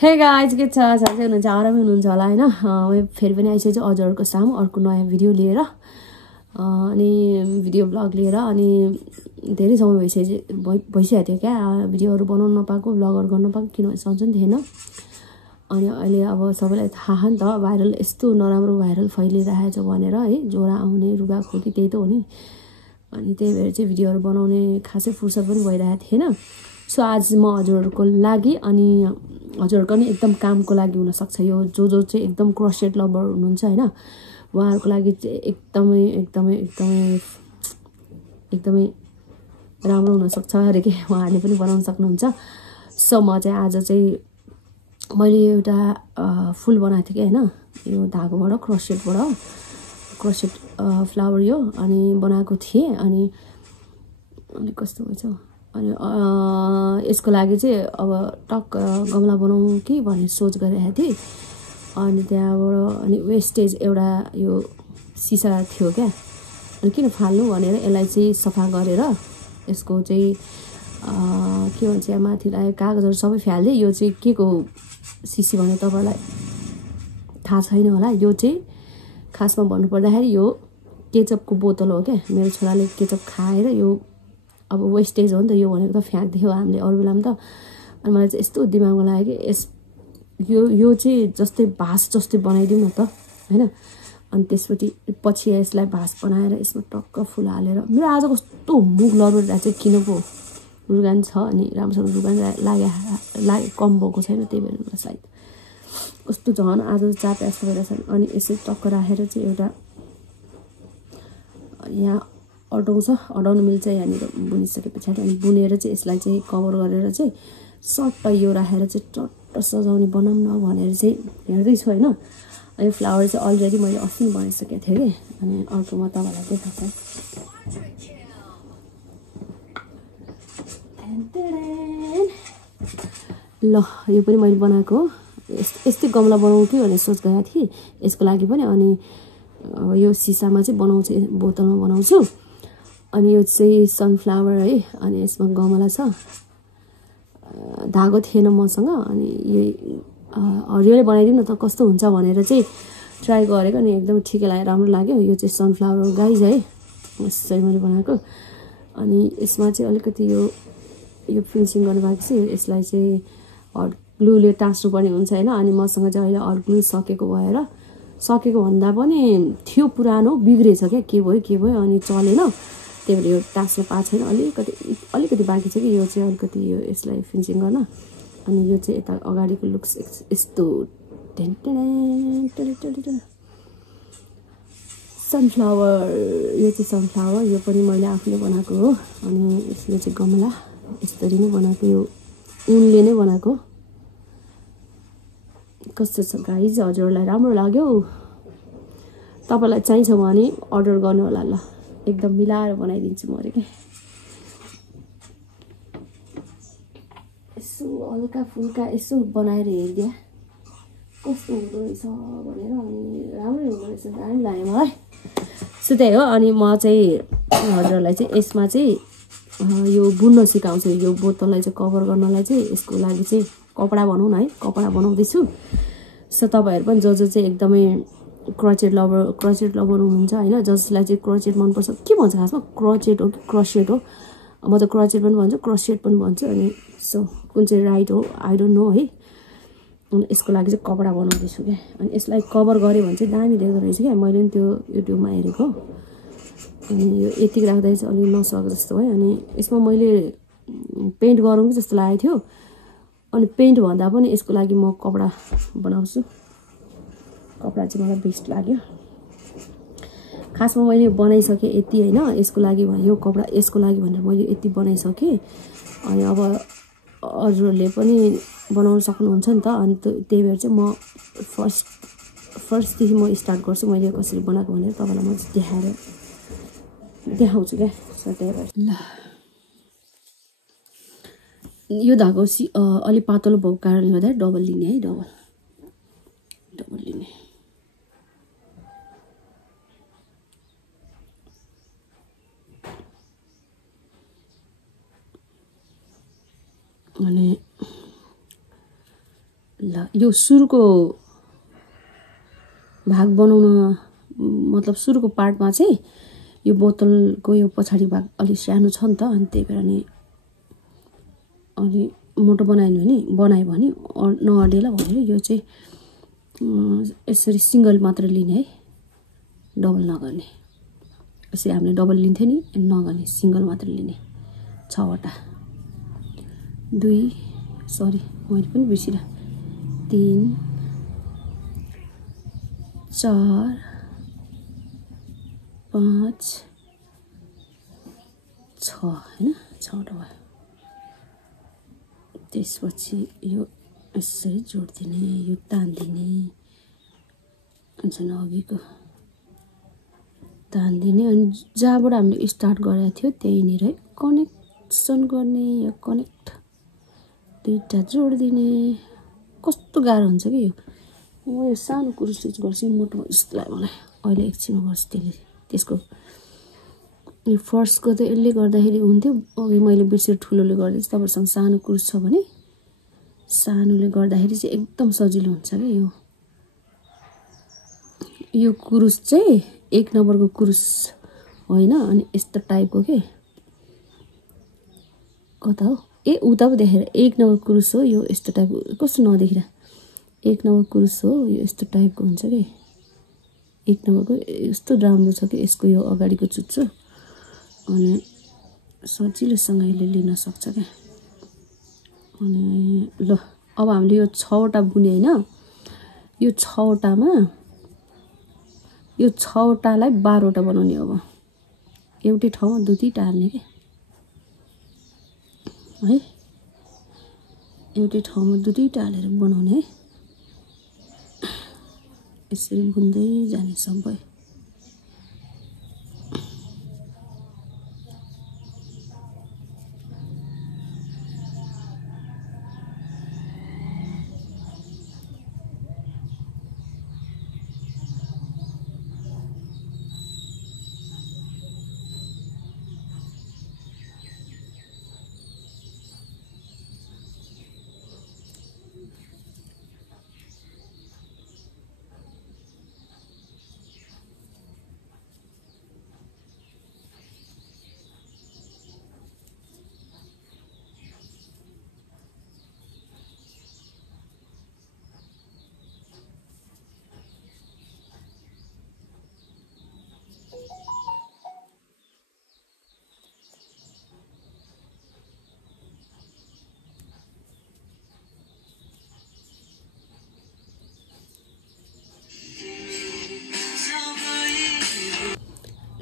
Hey guys के छ साथै हुनुहुन्छ आरामै हुनुहुन्छ होला हैन फेरि पनि आइसकेछु हजुरहरुको सामु अर्को नयाँ भिडियो लिएर अनि भिडियो ब्लग लिएर अनि धेरै समय भइसक्यो थियो क्या भिडियोहरु बनाउन नपाएको ब्लगहरु गर्न नपाएको किन सन्चै थिएन अनि अहिले अब सबैलाई थाहा नि त भाइरल यस्तो नराम्रो भाइरल फैलिरहेछ भनेर है ज्वरो आउने रुगाखोकी त्यही त हो नि अनि त्यही भएर चाहिँ भिडियोहरु बनाउने खासै फुर्सद पनि भइरहेको थिएन सो आज म हजुरहरुको लागि अनि हजुरहरुको नि एकदम कामको लागि हुन सक्छ यो जो चाहिँ एकदम क्रोसेट लभर हुनुहुन्छ हैन उहाँहरुको लागि चाहिँ एकदमै राम्रो हुन सक्छ अरे के उहाँहरुले पनि बनाउन सक्नुहुन्छ सो म चाहिँ आज चाहिँ मैले एउटा फुल बनाएको थिएँ के हैन यो धागोबाट क्रोसेट फ्लावर यो अनि बनाएको थिएँ अनि कस्तो भएछ अनि यसको लागि चाहिँ अब टक गमला बनाउँ कि भन्ने सोच गरिरहेको थिएँ अनि त्यहाँबाट अनि वेस्टेज एउटा यो सिसा थियो क्या अनि किन फाल्नु भनेर यसलाई चाहिँ सफा गरेर यसको चाहिँ के भन्छ यहाँ माथिलाई कागजहरु सबै फ्याल्दै यो चाहिँ के को सिसी भने तपाईलाई थाहा छैन होला यो चाहिँ खासमा भन्नुपर्दाखेरि यो केचपको बोतल हो क्या मेरो छोराले केचप खाएर यो अब वेस्टेज हो नि त यो भनेको त फ्याँक्दियो हामीले अरु बेलामा त अनि मलाई चाहिँ यस्तो दिमागमा लाग्यो कि यो चाहिँ जस्तै भास जस्तै बनाइदिउँ न त हैन अनि पछि यसलाई भास बनाएर यसमा टक्क फुल हालेर मेरो आज कस्तो मुख लर्बरहेको चाहिँ किन पो रुगान छ अनि राम्रोसँग रुगान लागे कम भएको छैन त्यही भएर मलाई सायद कस्तो झन् आज चापे जस्तो भइरहेछ अनि यसै टक्क राखेर चाहिँ एउटा यहाँ अडाउन मिल्छ यहाँनिर बुनिसके पछाडि अनि बुनेर चाहिँ यसलाई चाहिँ कभर गरेर चाहिँ सट्ट यो राखेर चाहिँ टट्ट सजाउने बनाउँ न भनेर चाहिँ हेर्दै छु हैन अनि फ्लावर चाहिँ अलरेडी मैले अस्ति नै बनाइसकेको थिएँ के अनि अर्कोमा तपाईलाई देखाउँछु ल यो पनि मैले बनाएको हो यस्तै गमला बनाउँ कि भन्ने सोच गरेको थिएँ यसको लागि पनि अनि यो सिसामा चाहिँ बनाउँछु बोतलमा बनाउँछु अनि यो चाहिँ सनफ्लावर है अनि यसमा गमला छ धागो थिएन मसँग अनि यो हरियोले बनाइदिउँ न त कस्तो हुन्छ भनेर चाहिँ ट्राई गरेको अनि एकदम ठिकै लाग्यो राम्रो लाग्यो यो चाहिँ सनफ्लावर गाइज है यसरी मैले बनाएको अनि यसमा चाहिँ अलिकति यो फिनिसिङ गर्नु बाँकी छ यसलाई चाहिँ हट ग्लुले टाँस्नुपर्ने हुन्छ हैन अनि मसँग चाहिँ अहिले हट ग्लु सकेको भन्दा पनि थियो पुरानो बिग्रेछ क्या के भयो अनि चलेन त्यही भएर यो टाँस्न पाएको छैन अलिकति बाँकी छ कि यो चाहिँ अलिकति यो यसलाई फिनिसिङ गर्न अनि यो चाहिँ यता अगाडिको लुक्स यस्तो सनफ्लावर यो चाहिँ सनफ्लावर यो पनि मैले आफूले बनाएको हो अनि यो चाहिँ गमला यसरी नै बनाएको यो उनले नै बनाएको कस्तो छ गाइज हजुरलाई राम्रो लाग्यो तपाईलाई चाहिन्छ भने अर्डर गर्नु होला ल एकदम मिलाएर बनाइदिन्छु म अरे के यसो हल्का फुल्का यसो बनाएर हेर्दिया कस्तो हुँदो रहेछ भनेर अनि राम्रै हुँदो रहेछ दामी लाग्यो मलाई सो त्यही हो अनि म चाहिँ हजुरलाई चाहिँ यसमा चाहिँ यो बुन्न सिकाउँछु यो बोतललाई चाहिँ कभर गर्नलाई चाहिँ यसको लागि चाहिँ कपडा भनौँ न है कपडा बनाउँदैछु सो तपाईहरु पनि जो चाहिँ एकदमै क्रोचेट लभर हुनुहुन्छ हैन जसलाई चाहिँ क्रोचेट मन पर्छ के भन्छ खासमा क्रोचेट हो कि क्रोसेट हो म त क्रोचेट पनि भन्छु क्रोसेट पनि भन्छु अनि सो कुन चाहिँ राइट हो आई डोन्ट नो है अनि यसको लागि चाहिँ कपडा बनाउँदैछु क्या अनि यसलाई कभर गरे भने चाहिँ दामी देख्दो रहेछ क्या मैले पनि त्यो युट्युबमा हेरेको अनि यो यतिको राख्दा चाहिँ अलि नसकेको जस्तो भयो अनि यसमा मैले पेन्ट गरौँ कि जस्तो लागेको थियो अनि पेन्ट भन्दा पनि यसको लागि म कपडा बनाउँछु कपडा चाहिँ मलाई बेस्ट लाग्यो खासमा मैले बनाइसकेँ यति हैन यसको लागि यो कपडा यसको लागि भनेर मैले यति बनाइसकेँ अनि अब हजुरहरूले पनि बनाउन सक्नुहुन्छ नि त अनि त्यही भएर चाहिँ म फर्स्टदेखि म स्टार्ट गर्छु मैले कसरी बनाएको भनेर तपाईलाई म देखाउँछु क्या सो त्यही भएर ल यो धागो अलि पातलो भएको कारणले गर्दा डबल लिने है डबल लिने अनि ल यो सुरुको भाग बनाउन मतलब सुरुको पार्टमा चाहिँ यो बोतलको यो पछाडि भाग अलि सानो छ नि त अनि त्यही भएर नि अलि मोटो बनायो भने नअडेला भनेर यो चाहिँ यसरी सिंगल मात्र लिने है डबल नगर्ने यसरी हामीले डबल लिन्थ्यो नि नगर्ने सिंगल मात्र लिने 6 वटा 2 सरी मैले पनि बिर्सिरा 3 4 5 6 हैन 6 वटा भयो त्यसपछि यो यसरी जोड्दिने यो तान्दिने जुन अघिको तान्दिने अनि जहाँबाट हामीले स्टार्ट गरेको थियो त्यहीँनिर कनेक्सन गर्ने या कनेक्ट दुईटा जोड्दिने कस्तो गाह्रो हुन्छ कि यो म यो सानो कुरो स्टिच गर्छु मोटो जस्तो लाग्यो मलाई अहिले एकछिनमा गर्छु त्यसको यो फर्स्टको त यसले गर्दाखेरि हुन्थ्यो अघि मैले बिर्सेर ठुलोले गर्दैछु तपाईहरुसँग सानो कुरुस छ भने सानोले गर्दाखेरि चाहिँ एकदम सजिलो हुन्छ के यो कुरुस चाहिँ 1 नम्बरको कुरुस होइन अनि यस्तो टाइपको के कता हो ए उता पो देखेर 1 नम्बर कुरुस हो यो यस्तो टाइपको कस्तो नदेखिरा 1 नम्बर कुरुस हो यो यस्तो टाइपको हुन्छ के 1 नम्बरको यस्तो राम्रो छ कि यसको यो अगाडिको चुच्चो अनि सजिलोसँग यसले लिन सक्छ के अनि ल अब हामीले यो 6 वटा बुने हैन यो 6 वटामा यो 6 वटालाई 12 वटा बनाउने अब एउटै ठाउँमा दुईटा हाल्ने के है एउटै ठाउँमा दुईटा हालेर बनाउने है यसरी बुन्दै जाने सबै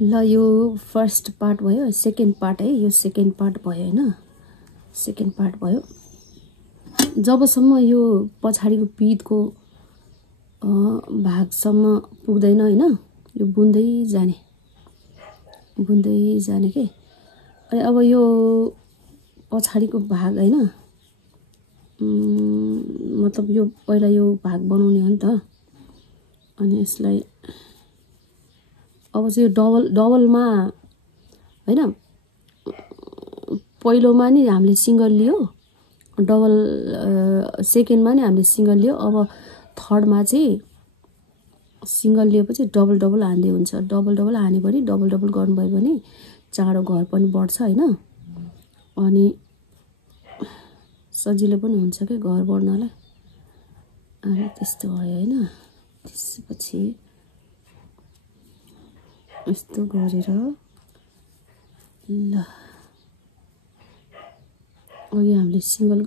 ल यो फर्स्ट पार्ट भयो सेकेन्ड पार्ट है यो सेकेन्ड पार्ट भयो हैन सेकेन्ड पार्ट भयो जबसम्म यो पछाडीको पिठको भागसम्म पुग्दैन हैन यो बुन्दै जाने के अनि अब यो पछाडीको भाग हैन मतलब यो पहिला यो भाग बनाउने हो नि त अनि यसलाई अब चाहिँ यो डबलमा हैन पहिलोमा नि हामीले सिंगल लियो डबल सेकेन्डमा नि हामीले सिंगल लियो अब थर्डमा चाहिँ सिंगल लिएपछि डबल हान्दै हुन्छ डबल हाने पनि डबल गर्नुभयो भने चाँडो घर पनि बढ्छ हैन अनि सजिलो पनि हुन्छ के घर बढ्नलाई अनि त्यस्तो भयो हैन त्यसपछि यस्तो गरेर ल अघि हामीले सिंगल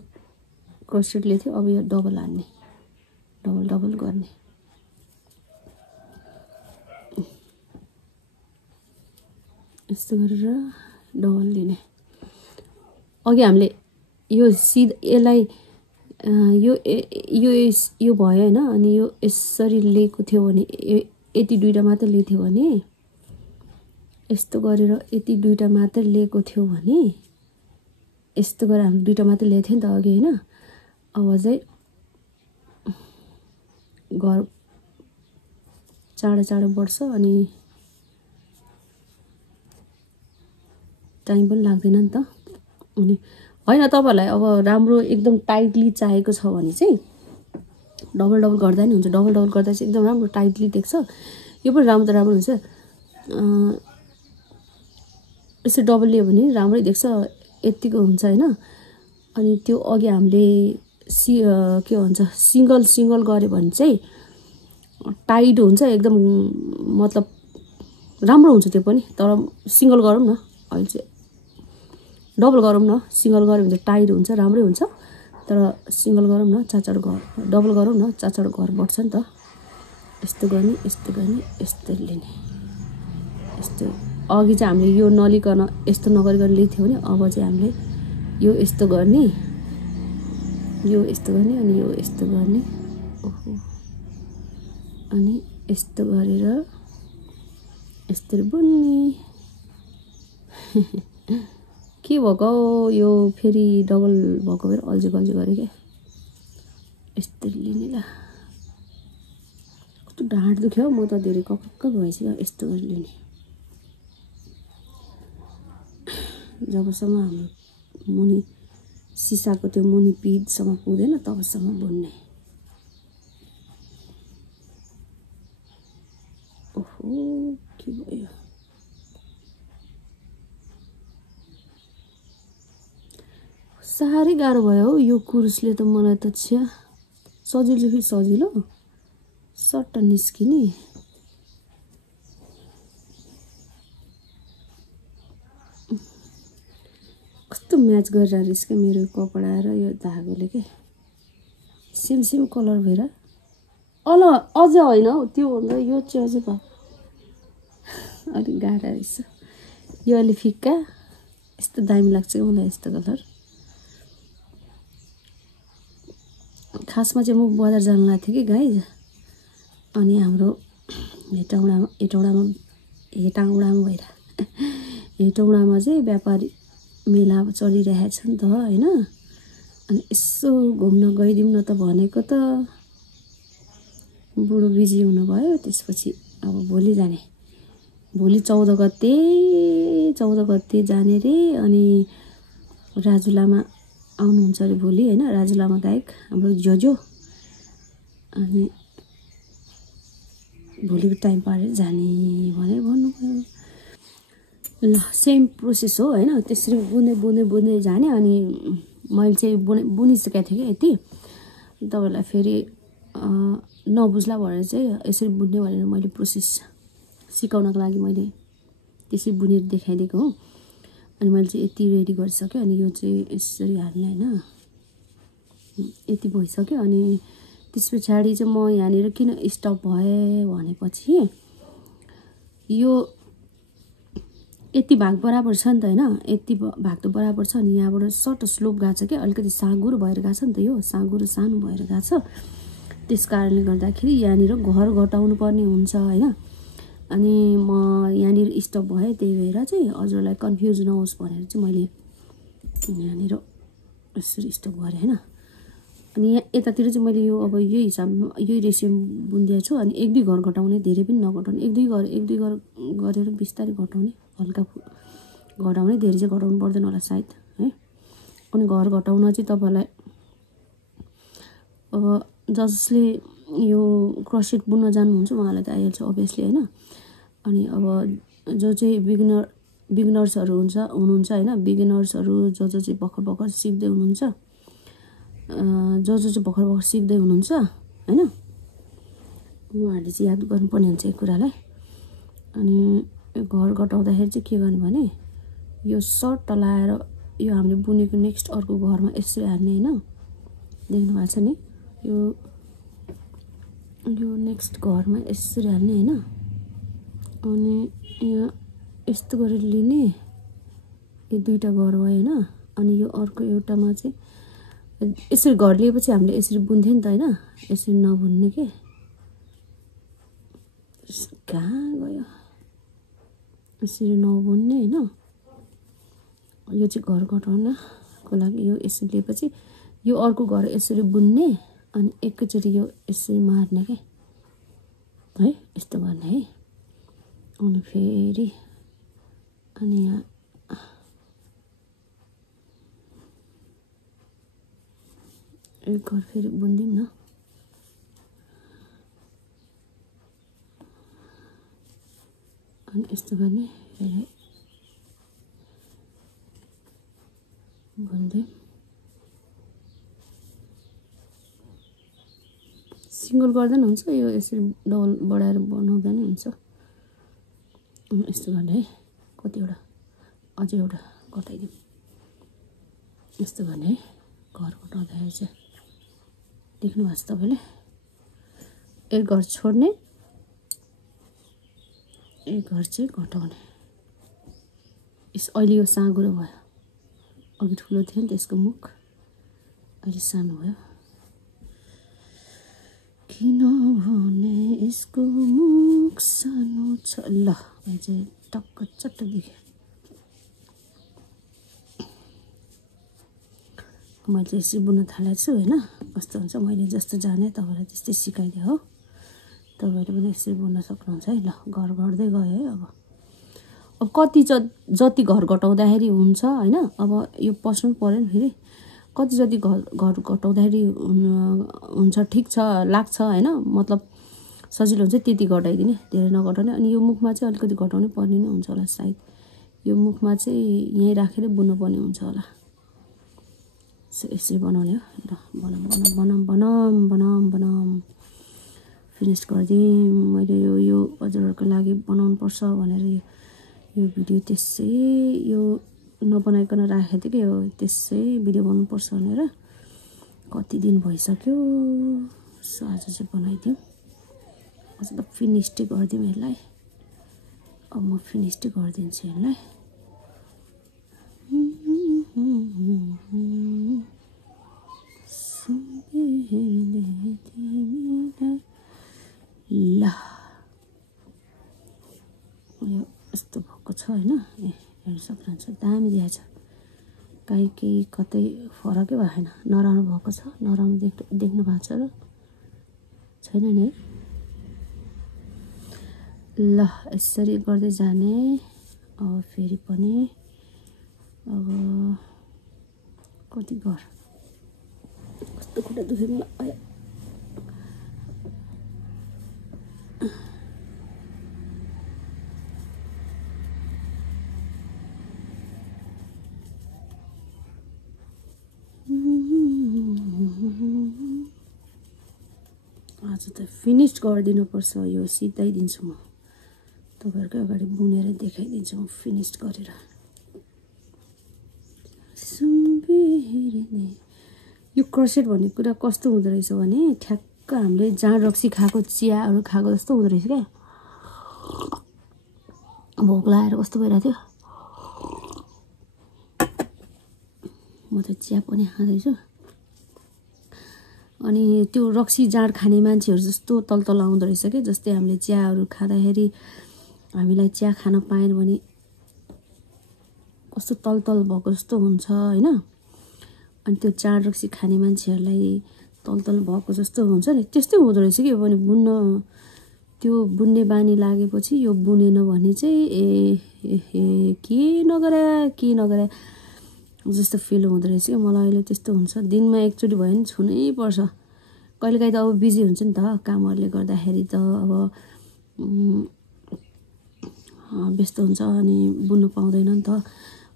क्रोसेट लिएको थियो अब यो डबल हान्ने डबल गर्ने यस्तो गरेर डबल लिने अघि हामीले यो सिधा यसलाई यो भयो हैन अनि यो यसरी लिएको थियो भने यति दुईटा मात्र लिएको थियो भने यस्तो गरेर यति दुईटा मात्र लिएको थियो भने यस्तो गरेर हामी दुईटा मात्र लिएको थियो नि त अघि हैन अब चाहिँ घर चाँडो बढ्छ अनि टाइम पनि लाग्दैन नि त अनि हैन तपाईहरुलाई अब राम्रो एकदम टाइटली चाहिएको छ भने चाहिँ डबल डबल गर्दा नि हुन्छ। डबल डबल गर्दा चाहिँ एकदम राम्रो टाइटली देख्छ। यो पनि राम्रो त राम्रो हुन्छ। यसरी डबल लियो भने राम्रै देख्छ, यतिको हुन्छ हैन। अनि त्यो अघि हामीले के भन्छ सिंगल गऱ्यो भने चाहिँ टाइट हुन्छ एकदम, मतलब राम्रो हुन्छ त्यो पनि। तर सिंगल गरौँ न, अहिले चाहिँ डबल गरौँ न। सिंगल गऱ्यो भने चाहिँ टाइट हुन्छ, राम्रै हुन्छ। तर सिंगल गरौँ न, चार घर, डबल गरौँ न, चार घर बढ्छ नि त। यस्तो गर्ने, यस्तो गर्ने, यस्तो लिने, यस्तो। अघि चाहिँ हामीले यो नलिकन यस्तो नगरिकन लिथ्यौँ भने अब चाहिँ हामीले यो यस्तो गर्ने, यो यस्तो गर्ने, अनि यो यस्तो गर्ने। ओहो, अनि यस्तो गरेर यस्तरी बुन्ने। के भएको यो फेरि डबल भएको भएर अल्झी गल्झी गरेँ क्या। यस्तरी लिने ल। कस्तो ढाड दुख्यो, म त धेरै कक्क भइसक्यो। यस्तो गरी लिने, जबसम्म हाम्रो मुनि सिसाको त्यो मुनि पिठसम्म पुग्दैन तबसम्म बुन्ने। ओहो, के भयो? साह्रै गाह्रो भयो हौ यो कुरुसले त। मलाई त छ्या सजिलो फेरि सजिलो, सट्ट निस्किने। कस्तो म्याच गरेर रहेछ क्या मेरो कपडा र यो धागोले के। सेम कलर भएर अल अझ होइन हौ, त्यो भन्दा यो चाहिँ अझै भयो। अलिक गाह्रो रहेछ यो, अलि फिक्का। यस्तो दामी लाग्छ कि मलाई यस्तो कलर। खासमा चाहिँ म बजार जानु लागेको थिएँ कि गाइज। अनि हाम्रो हेटौँडामा चाहिँ व्यापारी मेला चलिरहेको छ नि त होइन। अनि यसो घुम्न गइदिउँ न त भनेको त बुढो बिजी हुनुभयो। त्यसपछि अब भोलि जाने, भोलि 14 गते जाने रे। अनि राजु लामा आउनुहुन्छ अरे भोलि होइन, राजु लामा गायक हाम्रो जोजो। अनि भोलिको टाइम पारेर जाने भनेर भन्नुभयो। ल सेम प्रोसेस हो होइन, त्यसरी बुन्दै जाने। अनि मैले चाहिँ बुनिसकेको थिएँ कि यति, तपाईँहरूलाई फेरि नबुझ्ला भनेर चाहिँ यसरी बुन्ने भनेर मैले प्रोसेस सिकाउनको लागि मैले त्यसरी बुनेर देखाइदिएको हो। अनि मैले चाहिँ यति रेडी गरिसकेँ। अनि यो चाहिँ यसरी हाल्ने होइन, यति भइसक्यो। अनि त्यस पछाडि चाहिँ म यहाँनिर किन स्टप भएँ भनेपछि यो यति भाग बराबर छ नि त होइन, यति भाग त बराबर छ। अनि यहाँबाट सर्ट स्लोप गएको छ क्या, अलिकति साँगुरो भएर गएको छ नि त। यो साँगुरो सानो भएर गएको छ। त्यस कारणले गर्दाखेरि यहाँनिर घर घटाउनु पर्ने हुन्छ होइन। अनि म यहाँनिर स्टप भएँ, त्यही भएर चाहिँ हजुरलाई कन्फ्युज नहोस् भनेर चाहिँ मैले यहाँनिर यसरी स्टप गरेँ होइन। अनि यहाँ यतातिर चाहिँ मैले यो अब यही हिसाबमा यही रेसियो बुनिदिएको छु। अनि 1-2 घर घटाउने, धेरै पनि नघटाउने, 1-2 घर गरेर बिस्तारै घटाउने, हल्का घटाउने, धेरै चाहिँ घटाउनु पर्दैन होला सायद है। अनि घर घटाउन चाहिँ तपाईँलाई अब जसले यो क्रसेट बुन्न जान्नुहुन्छ उहाँलाई त आइहाल्छ अभियसली होइन। अनि अब जो चाहिँ बिगिनर्सहरू हुनुहुन्छ होइन, बिगिनर्सहरू जो चाहिँ भर्खर सिक्दै हुनुहुन्छ, जो चाहिँ भर्खर सिक्दै हुनुहुन्छ होइन, उहाँहरूले चाहिँ याद गर्नुपर्ने हुन्छ यो कुरालाई। अनि घर घटाउँदाखेरि चाहिँ के गर्ने भने यो सर्ट लाएर यो हामीले बुनेको नेक्स्ट अर्को घरमा यसरी हाल्ने होइन, देख्नु भएको छ नि। यो नेक्स्ट घरमा यसरी हाल्ने होइन। अनि यहाँ यस्तो गरेर लिने, यो 2टा घर भयो होइन। अनि यो अर्को एउटामा चाहिँ यसरी घर लिएपछि हामीले यसरी बुन्थ्यो नि त होइन, यसरी नबुन्ने के। कहाँ गयो, यसरी नबुन्ने होइन। यो चाहिँ घर घटाउनको लागि यो यसरी लिएपछि यो अर्को घर यसरी बुन्ने। अनि एकैचोटि यो यसरी मार्ने के है, यस्तो गर्ने है। अनि फेरि अनि यहाँ एक घर फेरि बुनिदिउँ न। अनि यस्तो गर्ने भन्दै सिंगल गर्दा नि हुन्छ यो यसरी डबल बढाएर बनाउँदा नि हुन्छ यस्तो गर्ने है कतिवटा अझै एउटा घटाइदिउँ यस्तो गर्ने है घर घटाउँदाखेरि चाहिँ देख्नु भएको छ तपाईँले एक घर छोड्ने एक घर चाहिँ घटाउने अहिले यो साँगुरो भयो अघि ठुलो थियो नि त्यसको मुख अहिले सानो भयो किनभने यसको मुख सानो छ ल चाहिँ टक्क चट्ट देखेँ मैले चाहिँ यसरी बुन्न थालेको छु होइन कस्तो हुन्छ मैले जस्तो जाने तपाईँलाई त्यस्तै सिकाइदिएँ हो तपाईँहरू पनि यसरी बुन्न सक्नुहुन्छ है ल घर घट्दै गयो है अब कति जति घर घटाउँदाखेरि हुन्छ होइन अब यो पस्नु पऱ्यो नि फेरि कति जति घर घटाउँदाखेरि हुन्छ ठिक छ लाग्छ होइन मतलब सजिलो हुन्छ त्यति घटाइदिने धेरै नघटाउने अनि यो मुखमा चाहिँ अलिकति घटाउनै पर्ने नै हुन्छ होला सायद यो मुखमा चाहिँ यहीँ राखेर बुन्नुपर्ने हुन्छ होला यसरी बनाउने हो ल बनाम फिनिस गरिदिएँ मैले यो हजुरहरूको लागि बनाउनु पर्छ भनेर यो भिडियो त्यसै यो नबनाइकन राखेको थिएँ कि यो त्यसै भिडियो बनाउनुपर्छ भनेर कति दिन भइसक्यो सो आज चाहिँ बनाइदिउँ अझ त फिनिस्टै गरिदिउँ यसलाई अब म फिनिस्टै गरिदिन्छु यसलाई ल यो यस्तो भएको छ होइन हेर्न सक्नुहुन्छ दामी देखाएको छ काहीँ केही कतै फरकै भएन नराम्रो भएको छ नराम्रो देख्नु भएको छ र छैन नि ल यसरी गर्दै जाने अब फेरि पनि अब कति घर कस्तो खुट्टा दुख्यो मलाई आज त फिनिस गरिदिनुपर्छ यो सिधाइदिन्छु म तपाईँहरूकै अगाडि बुनेर देखाइदिन्छु म फिनिस गरेर यो क्रसेट भन्ने कुरा कस्तो हुँदो रहेछ भने ठ्याक्क हामीले जाँड रक्सी खाएको चियाहरू खाएको जस्तो हुँदो रहेछ क्या भोक लागेर कस्तो भइरहेको थियो म त चिया पनि खाँदैछु अनि त्यो रक्सी जाँड खाने मान्छेहरू जस्तो तलतल आउँदो रहेछ क्या जस्तै हामीले चियाहरू खाँदाखेरि हामीलाई चिया खान पाएन भने कस्तो तलतल भएको जस्तो हुन्छ होइन अनि त्यो जाँड रक्सी खाने मान्छेहरूलाई तलतल भएको जस्तो हुन्छ नि त्यस्तै हुँदो रहेछ कि भने त्यो बुन्ने बानी लागेपछि यो बुनेन भने चाहिँ के नगरे जस्तो फिल हुँदो रहेछ कि मलाई अहिले त्यस्तो हुन्छ दिनमा एकचोटि भयो नि छुनै पर्छ कहिलेकाहीँ त अब बिजी हुन्छ नि त कामहरूले गर्दाखेरि त अब व्यस्त हुन्छ अनि बुन्नु पाउँदैन नि त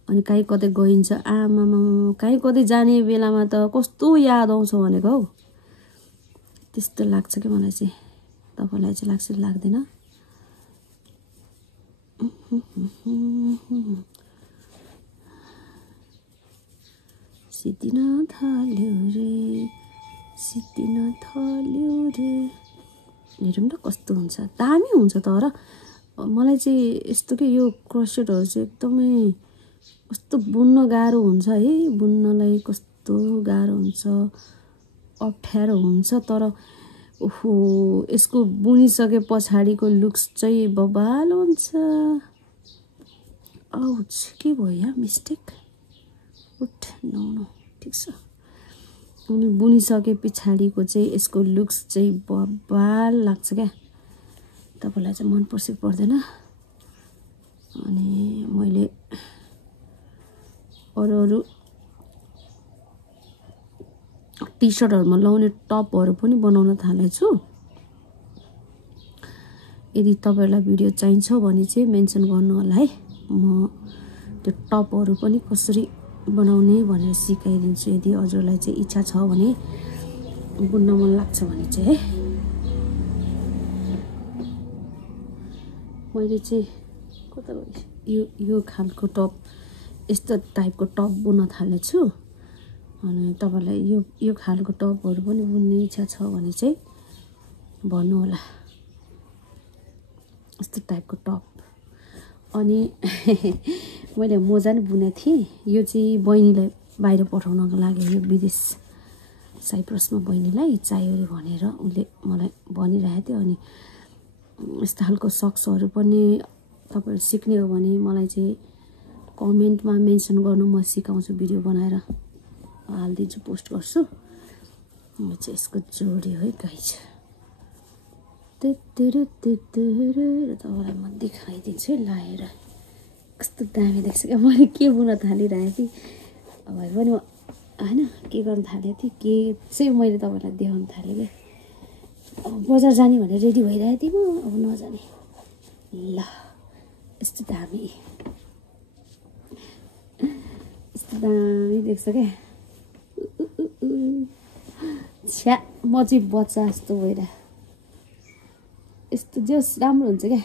अनि कहीँ कतै गइन्छ आमामा कहीँ कतै जाने बेलामा त कस्तो याद आउँछ भनेको हौ त्यस्तो लाग्छ कि मलाई चाहिँ तपाईँलाई चाहिँ लाग्छ लाग्दैन सिद्धिन थाल्यो रे हेरौँ न कस्तो हुन्छ दामी हुन्छ तर मलाई चाहिँ यस्तो कि यो क्रसेटहरू चाहिँ एकदमै कस्तो बुन्न गाह्रो हुन्छ है बुन्नलाई कस्तो गाह्रो हुन्छ अप्ठ्यारो हुन्छ तर ओहो यसको बुनिसके पछाडिको लुक्स चाहिँ बबाल हुन्छ आउच के भयो मिस्टेक उठ नो ठिक छ अनि बुनिसके पछाडिको चाहिँ यसको लुक्स चाहिँ बबाल लाग्छ क्या तपाईँलाई चाहिँ मनपर्छ पर्दैन अनि मैले अरू टी सर्टहरूमा लाउने टपहरू पनि बनाउन थालेको छु यदि तपाईहरुलाई भिडियो चाहिन्छ भने चाहिँ मेन्सन गर्नु होला है। म त्यो टपहरु पनि कसरी बनाउने भनेर सिकाइदिन्छु यदि हजुरलाई चाहिँ इच्छा छ भने बुन्न मन लाग्छ भने चाहिँ है। मैले चाहिँ कता गयो यो खालको टप यस्तो टाइपको टप बुन्न थालेछु। अनि तपाईलाई यो खालको टपहरु पनि बुन्ने इच्छा छ भने चाहिँ भन्नु होला। यस्तो टाइपको टप अनि मैले मोजा नि बुनेको थिएँ। यो चाहिँ बहिनीलाई बाहिर पठाउनको लागि यो विदेश साइप्रसमा बहिनीलाई चाहियो भनेर उले मलाई भनिरहेको थियो। अनि यस्तो खालको सक्सहरु पनि तपाईहरु सिक्ने हो भने मलाई चाहिँ कमेन्टमा मेन्सन गर्नु, म सिकाउँछु, भिडियो बनाएर हाल्दिन्छु, पोस्ट गर्छु। म चाहिँ यसको जोड्यो है गाइस। तपाईलाई म देखाइदिन्छु है लाएर। कस्तो दामी देख्छ क्या। मैले के बुन्न थालिरहेको थिएँ भाइ पनि हैन, के गर्न थालेको थिएँ के चाहिँ मैले तपाईलाई देखाउन थालेँ क्या। अब बजार जाने भनेर रेडी भइरहेको थिएँ म, अब नजाने। ल यस्तो दामी देख्छ क्या। छ्या म चाहिँ बच्चा जस्तो भइरहेको। यस्तो जोस राम्रो हुन्छ क्या।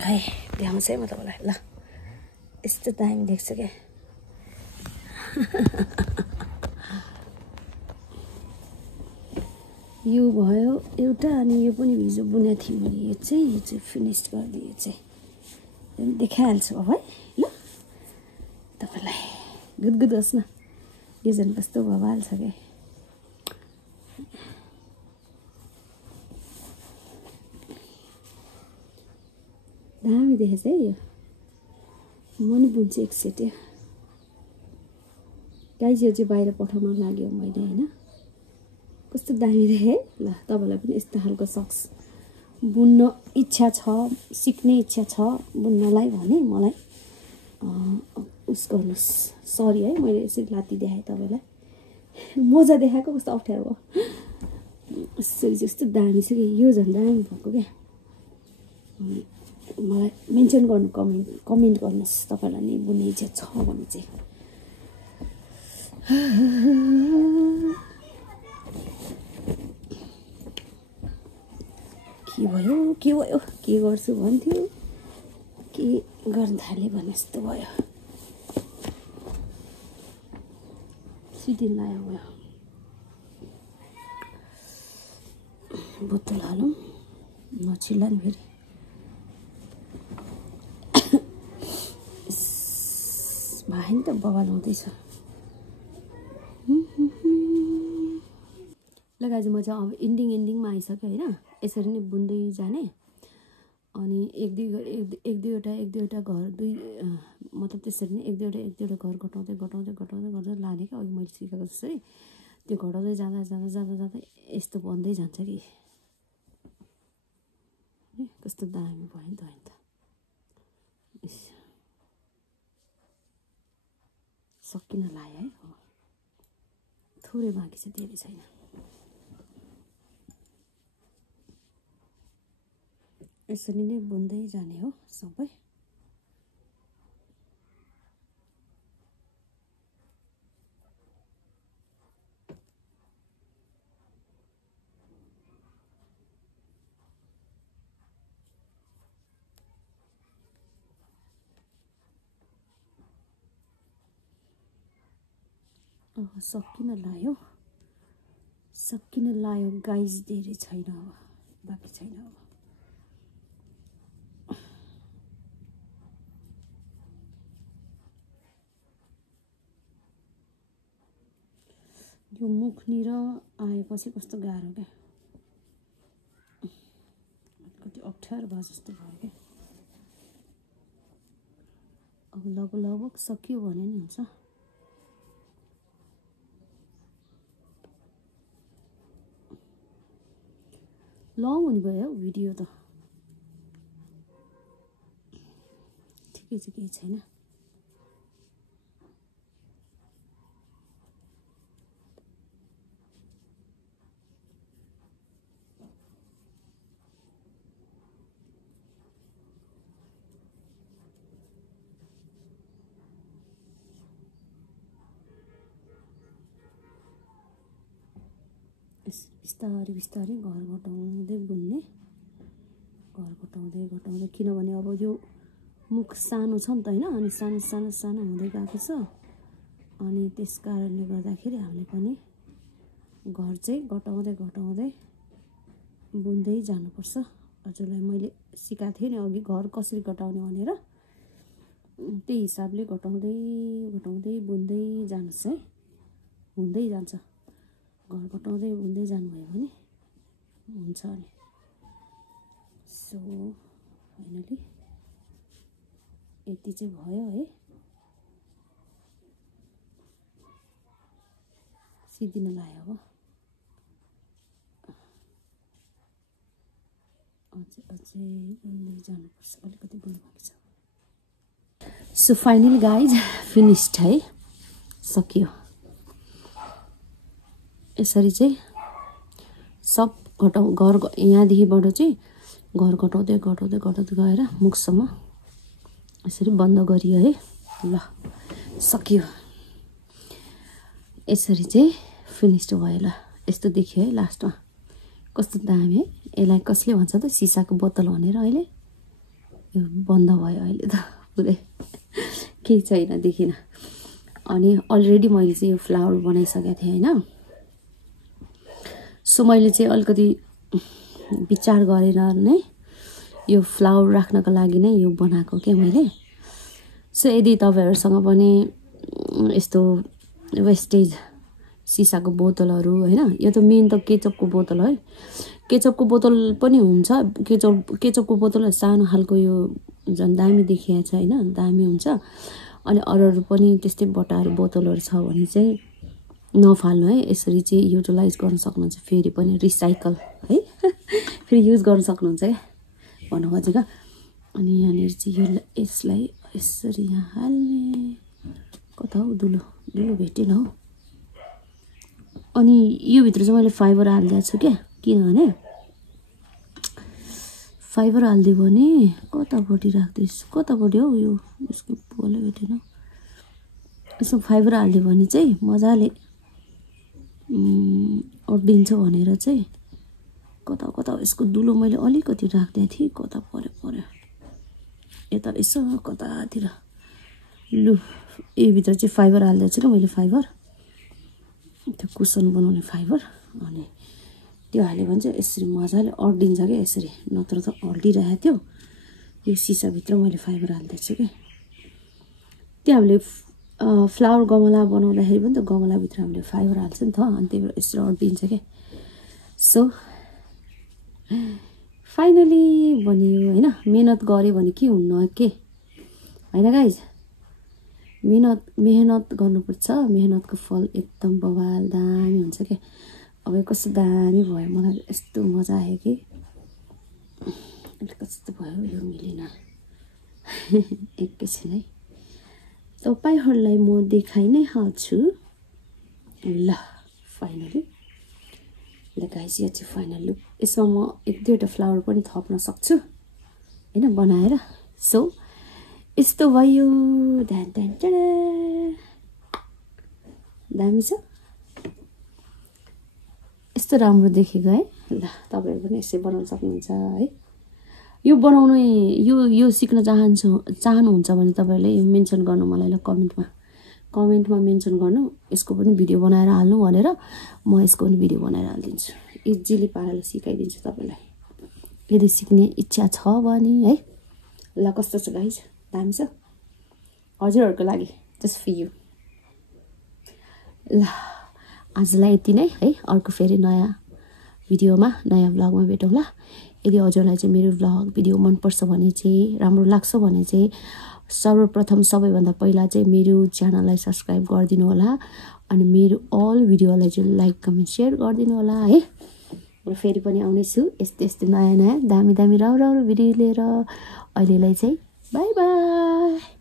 है देखाउँछ है म तपाईलाई। ल यस्तो दामी देख्छ क्या। यो भयो एउटा। अनि यो पनि हिजो बुनेको थिएँ मैले। यो चाहिँ फिनिश गरिदिएँ। यो चाहिँ देखाइहाल्छु अब है। ल तपाईलाई गुदगुद होस् न। यो झन् कस्तो भवाल छ क्या। दामी देखेछ है यो। म नि बुन्छु एक सेट। गाइस यो चाहिँ बाहिर पठाउन लाग्यो मैले हैन। कस्तो दामी देखे। ल तपाईलाई पनि यस्तो खालको सक्स बुन्न इच्छा छ, सिक्ने इच्छा छ बुन्नलाई भने मलाई उस गर्नुस्। सरी है मैले यसरी लाती देखाएँ तपाईलाई। मोजा देखाएको कस्तो अप्ठ्यारो हो। यसरी जस्तो दामी छ कि यो झन् दामी भएको क्या। मलाई मेन्सन गर्नु, कमेन्ट गर्नुस् तपाईलाई नि बुन्ने इच्छा छ भने चाहिँ। के भयो के गर्छु भन्थ्यो, के गर्न थाले भने जस्तो भयो। सिटिन लायो भयो। बोतल हालौँ नचिल्ला नि फेरि। भाइ नि त बवाल हुँदैछ। ल गाइज म चाहिँ अब एन्डिङमा आइसक्यो हैन। यसरी नै बुन्दै जाने। अनि एक दुईवटा घर मतलब त्यसरी नै एक दुईवटा घर घटाउँदै लाने क्या। अघि मैले सिकाएको जस्तै त्यो घटाउँदै जाँदा यस्तो बन्दै जान्छ कि। कस्तो दामी भयो नि त। सकिन लाग्यो है। थोरै बाँकी छ, धेरै छैन। यसरी नै बुन्दै जाने हो सबै। सकिन लाग्यो गाइस। धेरै छैन अब, बाँकी छैन अब। यो मुखनिर आएपछि कस्तो गाह्रो क्या। कति अप्ठ्यारो भयो जस्तो भयो क्या। अब लगभग सकियो भने नि हुन्छ। लङ हुने भयो भिडियो त। ठिकै छ, केही छैन। बिस्तारै बिस्तारै घर घटाउँदै बुन्ने, घर घटाउँदै घटाउँदै, किनभने अब यो मुख सानो छ नि त होइन, अनि सानो सानो सानो हुँदै गएको छ। अनि त्यस कारणले गर्दाखेरि हामीले पनि घर चाहिँ घटाउँदै घटाउँदै बुन्दै जानुपर्छ। हजुरलाई मैले सिकाएको थिएँ नि अघि घर कसरी घटाउने भनेर, त्यही हिसाबले घटाउँदै घटाउँदै बुन्दै जानुहोस् है, हुँदै जान्छ। घर घटाउँदै बुन्दै जानुभयो भने हुन्छ। अनि सो फाइनली यति चाहिँ भयो है। सिद्धिन लाग्यो अब, अझै अझै बुन्दै जानुपर्छ, अलिकति बुन्नु बाँकी छ। सो फाइनली गाइज फिनिस्ड है, सकियो। यसरी चाहिँ सब घर यहाँदेखिबाट चाहिँ घर घटाउँदै घटाउँदै घटाउँदै गएर मुखसम्म यसरी बन्द गरियो है। ल सकियो, यसरी चाहिँ फिनिस्ड भयो। ल यस्तो देखियो है लास्टमा, कस्तो दामी है। यसलाई कसले भन्छ त सिसाको बोतल भनेर। अहिले यो बन्द भयो अहिले त पुरै, केही छैन देखिन। अनि अलरेडी मैले चाहिँ यो फ्लावर बनाइसकेको थिएँ होइन। सो मैले चाहिँ अलिकति विचार गरेर नै यो फ्लावर राख्नको लागि नै यो बनाएको क्या मैले। सो यदि तपाईँहरूसँग पनि यस्तो वेस्टेज सिसाको बोतलहरू होइन, यो त मेन त केचपको बोतल है, केचपको बोतल पनि हुन्छ। केचपको बोतल सानो खालको यो झन् दामी देखिएको छ होइन, दामी हुन्छ। अनि अरू पनि त्यस्तै बटाहरू बोतलहरू छ भने चाहिँ नफाल्नु है, यसरी चाहिँ युटिलाइज गर्न सक्नुहुन्छ। फेरि पनि रिसाइकल है फेरि युज गर्न सक्नुहुन्छ क्या भन्नु खोजेको। अनि यहाँनिर चाहिँ यसलाई यसरी यहाँ हाल्ने, कता हौ दुलो दुलो भेटेन हौ। अनि यो भित्र चाहिँ मैले फाइबर हालिदिएको छु क्या, किनभने फाइबर हालिदियो भने कतापट्टि राख्दैछु, कतापट्टि हौ यो यसको बोलै भेटेन। यसो फाइबर हालिदियो भने चाहिँ मजाले अड्डिन्छ भनेर चाहिँ कता कता यसको दुलो मैले अलिकति राख्दै थिएँ, कता पर्यो यता रहेछ कतातिर। लु यो भित्र चाहिँ फाइबर हालिदिएको छु ल मैले, फाइबर त्यो कुसन बनाउने फाइबर। अनि त्यो हाल्यो भने चाहिँ यसरी मजाले अड्डिन्छ क्या यसरी, नत्र त अड्डिरहेको थियो। यो सिसाभित्र मैले फाइबर हालिदिएको छु क्या। त्यो हामीले फ्लावर गमला बनाउँदाखेरि पनि त गमलाभित्र हामीले फाइबर हाल्छ नि त, अनि त्यही भएर यसरी अड्डिन्छ क्या। सो फाइनली बनियो होइन। मेहनत गऱ्यो भने के हुन्न के होइन गाइज, मेहनत गर्नुपर्छ, मेहनतको फल एकदम बवाल दामी हुन्छ क्या। अब कस्तो दामी भयो, मलाई यस्तो मजा आयो कि कस्तो भयो यो मिलेन एकैछिन है। तपाईँहरूलाई म देखाइ नै हाल्छु। ल फाइनली ल गाइज यो चाहिँ फाइनल लुक। यसमा म एक दुईवटा फ्लावर पनि थप्न सक्छु होइन बनाएर। सो यस्तो भयो, दामी छ, यस्तो राम्रो देखेको है। ल तपाईँहरू पनि यसै बनाउन सक्नुहुन्छ है। यो बनाउनु यो सिक्न चाहनुहुन्छ भने तपाईँहरूले यो मेन्सन गर्नु मलाई ल, कमेन्टमा मेन्सन गर्नु, यसको पनि भिडियो बनाएर हाल्नु भनेर म यसको पनि भिडियो बनाएर हालिदिन्छु। इजिली पाराले सिकाइदिन्छु तपाईँलाई, यदि सिक्ने इच्छा छ भने है। ल कस्तो छ गाइज, दामी छ हजुरहरूको लागि, जस्ट फर यु। ल आजलाई यति नै है, अर्को फेरि नयाँ भिडियोमा नयाँ भ्लगमा भेटौँला। यदि हजुरलाई चाहिँ मेरो भ्लग भिडियो मनपर्छ भने चाहिँ, राम्रो लाग्छ भने चाहिँ सर्वप्रथम सबैभन्दा पहिला चाहिँ मेरो च्यानललाई सब्सक्राइब गरिदिनु होला। अनि मेरो अल भिडियोलाई चाहिँ लाइक कमेन्ट सेयर गरिदिनु होला है। र फेरि पनि आउनेछु यस्तै नयाँ दामी राम्रो भिडियो लिएर। अहिलेलाई चाहिँ बाई बाई।